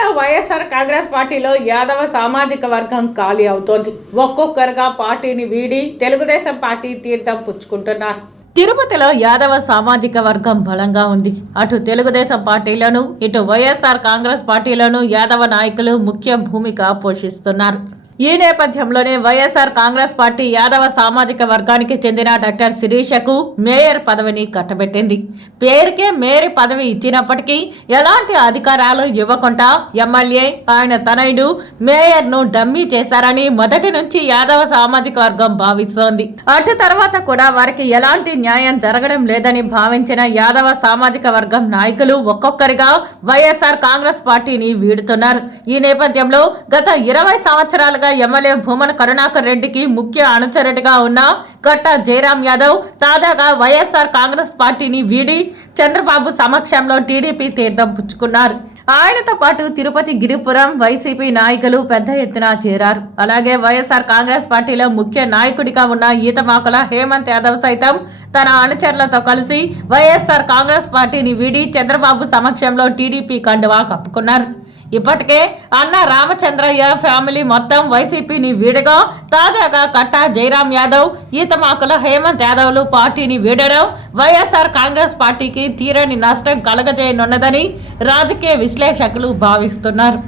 తిరుపతిలో వైఎస్ఆర్ కాంగ్రెస్ పార్టీలో యాదవ సామాజిక వర్గం ఖాళీ అవుతోంది. ఒక్కొక్కరుగా పార్టీని వీడి తెలుగుదేశం పార్టీ తీర్థం పుచ్చుకుంటున్నారు. తిరుపతిలో యాదవ సామాజిక వర్గం బలంగా ఉంది. అటు తెలుగుదేశం పార్టీలోను, ఇటు వైఎస్ఆర్ కాంగ్రెస్ పార్టీలోను యాదవ నాయకులు ముఖ్య భూమిక పోషిస్తున్నారు. ఈ నేపథ్యంలోనే వైఎస్ఆర్ కాంగ్రెస్ పార్టీ యాదవ సామాజిక వర్గానికి చెందిన డాక్టర్ శిరీషకు మేయర్ పదవిని కట్టబెట్టింది. పేరుకే మేయర్ పదవి ఇచ్చినప్పటికీ ఎలాంటి అధికారాలు ఇవ్వకుండా ఎమ్మెల్యే, ఆయన తనయుడు మేయర్ను డమ్మీ చేశారని మొదటి నుంచి యాదవ సామాజిక వర్గం భావిస్తోంది. అటు తర్వాత కూడా వారికి ఎలాంటి న్యాయం జరగడం లేదని భావించిన యాదవ సామాజిక వర్గం నాయకులు ఒక్కొక్కరిగా వైఎస్ఆర్ కాంగ్రెస్ పార్టీని వీడుతున్నారు. ఈ నేపథ్యంలో గత 20 సంవత్సరాలుగా ఎమ్మెల్యే భూమన కరుణాకర్ రెడ్డికి ముఖ్య అనుచరుడిగా ఉన్న కట్టా జయరాం యాదవ్ తాజాగా వైఎస్ఆర్ కాంగ్రెస్ పార్టీని వీడి చంద్రబాబు సమక్షంలో టీడీపీ తీర్థం పుచ్చుకున్నారు. ఆయనతో పాటు తిరుపతి గిరిపురం వైసీపీ నాయకులు పెద్ద ఎత్తున చేరారు. అలాగే వైఎస్ఆర్ కాంగ్రెస్ పార్టీలో ముఖ్య నాయకుడిగా ఉన్న ఈతమాకుల హేమంత్ యాదవ్ సైతం తన అనుచరులతో కలిసి వైఎస్ఆర్ కాంగ్రెస్ పార్టీని వీడి చంద్రబాబు సమక్షంలో టీడీపీ కండువా కప్పుకున్నారు. ఇప్పటికే అన్న రామచంద్రయ్య ఫ్యామిలీ మొత్తం వైసీపీని వీడగా తాజాగా కట్టా జయరాం యాదవ్, ఈతమాకుల హేమంత్ యాదవ్లు పార్టీని వీడడం వైఎస్ఆర్ కాంగ్రెస్ పార్టీకి తీరని నష్టం కలగజేయనున్నదని రాజకీయ విశ్లేషకులు భావిస్తున్నారు.